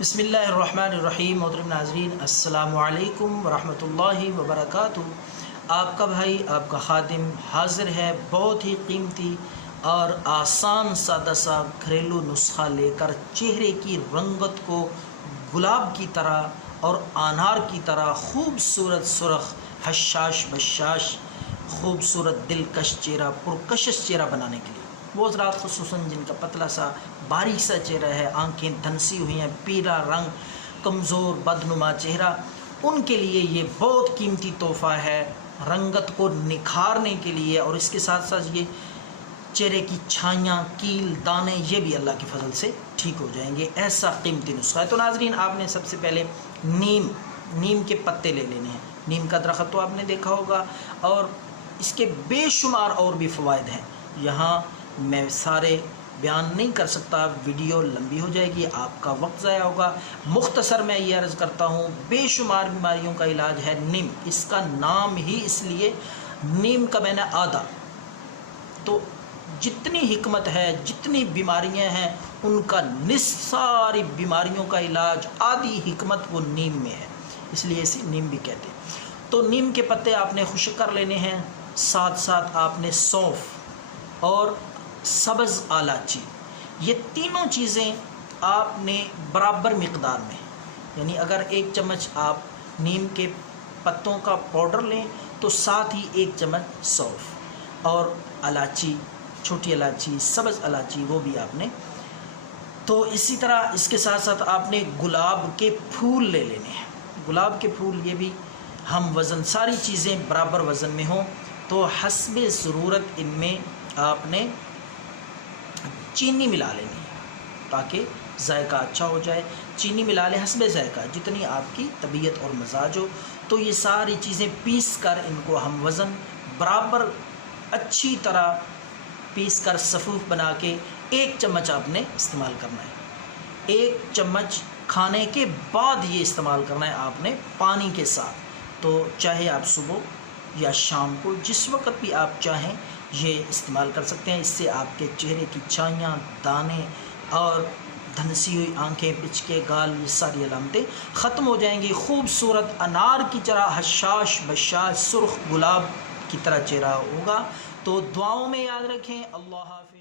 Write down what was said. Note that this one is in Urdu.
بسم اللہ الرحمن الرحیم۔ محترم ناظرین، السلام علیکم ورحمۃ اللہ وبرکاتہ۔ آپ کا بھائی، آپ کا خادم حاضر ہے بہت ہی قیمتی اور آسان سادہ سا گھریلو نسخہ لے کر چہرے کی رنگت کو گلاب کی طرح اور انار کی طرح خوبصورت سرخ حشاش بشاش خوبصورت دلکش چہرہ پرکشش چہرہ بنانے کے لیے وہ حضرات خصوصاً جن کا پتلا سا باریک سا چہرہ ہے، آنکھیں دھنسی ہوئی ہیں، پیلا رنگ، کمزور بدنما چہرہ، ان کے لیے یہ بہت قیمتی تحفہ ہے رنگت کو نکھارنے کے لیے، اور اس کے ساتھ ساتھ یہ چہرے کی چھائیاں، کیل، دانے یہ بھی اللہ کے فضل سے ٹھیک ہو جائیں گے۔ ایسا قیمتی نسخہ ہے۔ تو ناظرین، آپ نے سب سے پہلے نیم کے پتے لے لینے ہیں۔ نیم کا درخت تو آپ نے دیکھا ہوگا، اور اس کے بے شمار اور بھی فوائد ہیں، یہاں میں سارے بیان نہیں کر سکتا، ویڈیو لمبی ہو جائے گی، آپ کا وقت ضائع ہوگا۔ مختصر میں یہ عرض کرتا ہوں، بے شمار بیماریوں کا علاج ہے نیم۔ اس کا نام ہی اس لیے نیم کا میں نے آدھا، تو جتنی حکمت ہے، جتنی بیماریاں ہیں، ان کا نصف ساری بیماریوں کا علاج، آدھی حکمت وہ نیم میں ہے، اس لیے اسے نیم بھی کہتے ہیں۔ تو نیم کے پتے آپ نے خشک کر لینے ہیں، ساتھ ساتھ آپ نے سونف اور سبز الائچی، یہ تینوں چیزیں آپ نے برابر مقدار میں، یعنی اگر 1 چمچ آپ نیم کے پتوں کا پاؤڈر لیں تو ساتھ ہی 1 چمچ سونف اور الائچی، چھوٹی الائچی، سبز الائچی، وہ بھی آپ نے۔ تو اسی طرح اس کے ساتھ ساتھ آپ نے گلاب کے پھول لے لینے ہیں۔ گلاب کے پھول یہ بھی ہم وزن، ساری چیزیں برابر وزن میں ہوں تو حسب ضرورت ان میں آپ نے چینی ملا لینی ہے تاکہ ذائقہ اچھا ہو جائے۔ چینی ملا لیں حسب ذائقہ، جتنی آپ کی طبیعت اور مزاج ہو۔ تو یہ ساری چیزیں پیس کر ان کو ہم وزن برابر اچھی طرح پیس کر صفوف بنا کے 1 چمچ آپ نے استعمال کرنا ہے۔ 1 چمچ کھانے کے بعد یہ استعمال کرنا ہے آپ نے پانی کے ساتھ۔ تو چاہے آپ صبح یا شام کو جس وقت بھی آپ چاہیں یہ استعمال کر سکتے ہیں۔ اس سے آپ کے چہرے کی چھائیاں، دانے اور دھنسی ہوئی آنکھیں، پچکے گال، یہ ساری علامتیں ختم ہو جائیں گی۔ خوبصورت انار کی طرح حشاش بشاش سرخ گلاب کی طرح چہرہ ہوگا۔ تو دعاؤں میں یاد رکھیں۔ اللہ حافظ۔